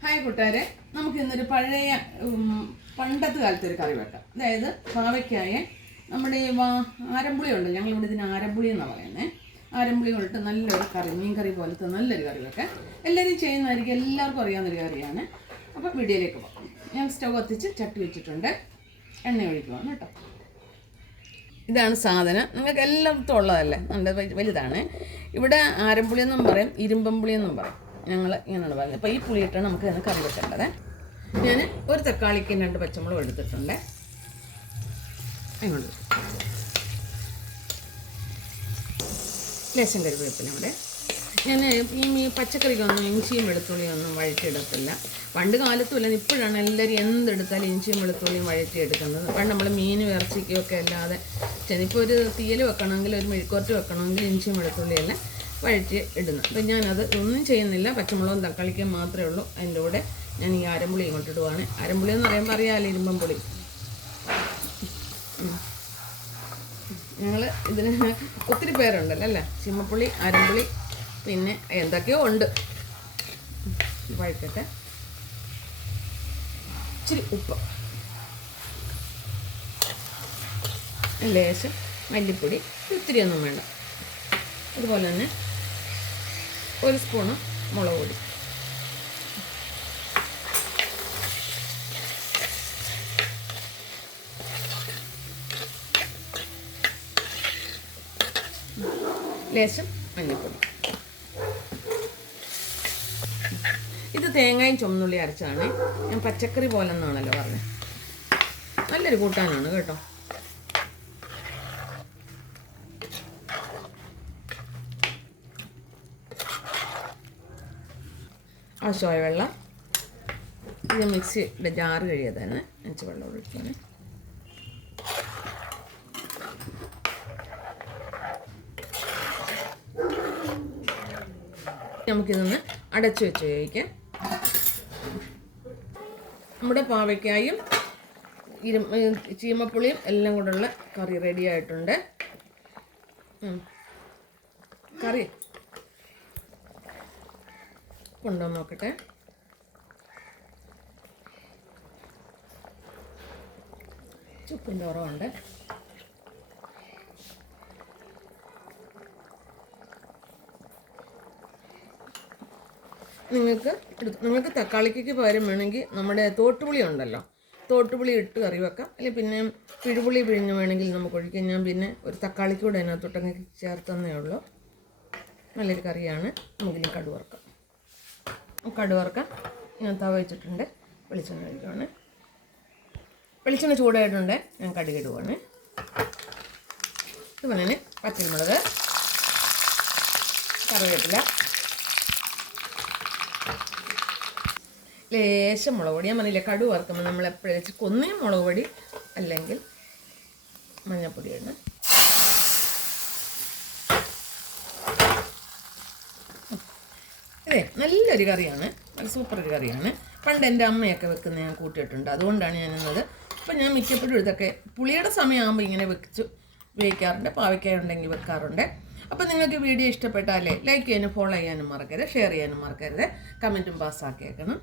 Hi കൂട്ടുകാരെ, നമുക്ക് ഇന്നൊരു പഴയ പണ്ടത്തെ കാലത്ത് ഒരു കറി വെക്കാം. അതായത് പാവയ്ക്കായ നമ്മുടെ ഈ ആരമ്പുളി ഉണ്ട്, ഞങ്ങളിവിടെ ഇതിന് ആരമ്പുളി എന്നാണ് പറയുന്നത്. ആരമ്പുളി കൊണ്ടിട്ട് നല്ലൊരു കറി, മീൻ കറി പോലത്തെ നല്ലൊരു കറി വെക്കാം. എല്ലാവരും ചെയ്യുന്നതായിരിക്കും, എല്ലാവർക്കും അറിയാവുന്നൊരു കറിയാണ്. അപ്പോൾ വീഡിയോയിലേക്ക് പോകാം. ഞാൻ സ്റ്റവ് കത്തിച്ച് ചട്ടി വെച്ചിട്ടുണ്ട്, എണ്ണ ഒഴിക്കുവാണ് കേട്ടോ. ഇതാണ് സാധനം, നിങ്ങൾക്ക് എല്ലായിടത്തും ഉള്ളതല്ലേ, നല്ല വലുതാണ്. ഇവിടെ ആരമ്പുളി എന്നും പറയും, ഇരുമ്പമ്പുളി എന്നും പറയും. ഞങ്ങൾ ഇങ്ങനെയാണ് പറയുന്നത്. അപ്പോൾ ഈ പുളിയിട്ടാണ് നമുക്ക് ഇതിന് കറി വെക്കേണ്ടത്. ഞാൻ ഒരു തക്കാളിക്ക് 2 പച്ചമുളക് എടുത്തിട്ടുണ്ട്. അങ്ങോട്ട് ലേശം കറിവേപ്പില കൂടെ. ഞാൻ ഈ പച്ചക്കറിക്കൊന്നും ഇഞ്ചിയും വെളുത്തുള്ളിയൊന്നും വഴറ്റിയിടത്തില്ല. പണ്ട് കാലത്തുമില്ല, ഇപ്പോഴാണ് എല്ലാവരും എന്തെടുത്താലും ഇഞ്ചിയും വെളുത്തുള്ളിയും വഴറ്റിയെടുക്കുന്നത്. പണ്ട് നമ്മൾ മീൻ ഇറച്ചിക്കൊക്കെ അല്ലാതെ ഇപ്പോൾ ഒരു തീയൽ വെക്കണമെങ്കിൽ, ഒരു മെഴുക്കുവരട്ടി വെക്കണമെങ്കിൽ ഇഞ്ചിയും വെളുത്തുള്ളിയെല്ലാം വഴറ്റി ഇടുന്നു. അപ്പം ഞാനത് ഒന്നും ചെയ്യുന്നില്ല, പച്ചമുളകും തക്കാളിക്കും മാത്രമേ ഉള്ളൂ. അതിൻ്റെ കൂടെ ഞാൻ ഈ അരമ്പുളി ഇങ്ങോട്ട് ഇടുവാണ്. അരമ്പുളി എന്ന് പറയുമ്പോൾ അറിയാമല്ലോ, ഇരുമ്പമ്പുളി. ഞങ്ങൾ ഇതിന് ഒത്തിരി പേരുണ്ടല്ലോ അല്ലേ, ചിമ്മപ്പുളി, അരമ്പുളി, പിന്നെ എന്തൊക്കെയോ ഉണ്ട്. വഴക്കട്ടെ. ഇച്ചിരി ഉപ്പ്, ലേശം മല്ലിപ്പൊടി, ഇത്തിരി ഒന്നും വേണ്ട. അതുപോലെ തന്നെ 1 സ്പൂണ് മുളക് പൊടി. ലേശം മഞ്ഞൾപ്പൊടി. ഇത് തേങ്ങയും ചുവന്നുള്ളി അരച്ചാണ്. ഞാൻ പച്ചക്കറി പോലെ എന്നാണല്ലോ പറഞ്ഞത്. നല്ലൊരു കൂട്ടാനാണ് കേട്ടോ. ആവശ്യമായ വെള്ളം. ഇത് മിക്സിയുടെ ജാറ് കഴിയാതാണ് അഞ്ച് വെള്ളം ഒഴിക്കുകയാണ്. നമുക്കിതൊന്ന് അടച്ചു വെച്ച് കഴിക്കാം. നമ്മുടെ പാവയ്ക്കായും ചീമപ്പുളിയും എല്ലാം കൂടെയുള്ള കറി റെഡി ആയിട്ടുണ്ട്. കറി കൊണ്ടുവന്ന് നോക്കട്ടെ. ചുപ്പിൻ്റെ ഉറവുണ്ട്. നിങ്ങൾക്ക് തക്കാളിക്ക് പകരം വേണമെങ്കിൽ നമ്മുടെ തോട്ടുപുളി ഉണ്ടല്ലോ, തോട്ടുപുളി ഇട്ട് കറി വെക്കാം. അല്ലെങ്കിൽ പിന്നെ പിഴുപുളി പിഴിഞ്ഞ് വേണമെങ്കിൽ നമുക്ക് ഒഴിക്കാം. ഞാൻ പിന്നെ ഒരു തക്കാളിക്ക് കൂടെ അതിനകത്തോട്ടങ്ങ് ചേർത്തന്നേ ഉള്ളൂ. നല്ലൊരു കറിയാണ്. നമുക്കിനി കടുക് വറുക്കാം. കടുക് വറുക്കാൻ ഞാൻ തവ വെച്ചിട്ടുണ്ട്. വെളിച്ചെണ്ണ ഒഴിക്കുവാണ്. വെളിച്ചെണ്ണ ചൂടായിട്ടുണ്ട്. ഞാൻ കടുക് ഇടുവാണ്. അതുപോലെ തന്നെ പച്ചമുളക്, കറിവേപ്പില, ലേശം മുളക് പൊടി. ഞാൻ പറഞ്ഞില്ലേ, കടുക് വറുക്കുമ്പോൾ നമ്മൾ എപ്പോഴും വെച്ച് കൊന്നേ മുളക് പൊടി അല്ലെങ്കിൽ മഞ്ഞൾപ്പൊടി ഇടണം. ഇതേ നല്ലൊരു കറിയാണ്, നല്ല സൂപ്പർ ഒരു കറിയാണ്. പണ്ട് എൻ്റെ അമ്മയൊക്കെ വെക്കുന്ന ഞാൻ കൂട്ടിയിട്ടുണ്ട്, അതുകൊണ്ടാണ് ഞാനിന്നത്. അപ്പം ഞാൻ മിക്കപ്പോഴും ഇതൊക്കെ പുളിയുടെ സമയമാകുമ്പോൾ ഇങ്ങനെ വെച്ച് ഉപയോഗിക്കാറുണ്ട്. പാവയ്ക്കായ ഉണ്ടെങ്കിൽ വെക്കാറുണ്ട്. അപ്പം നിങ്ങൾക്ക് വീഡിയോ ഇഷ്ടപ്പെട്ടാലേ ലൈക്ക് ചെയ്യാനും ഫോളോ ചെയ്യാനും മറക്കരുത്, ഷെയർ ചെയ്യാനും മറക്കരുത്, കമൻറ്റും പാസ്സാക്കിയേക്കണം.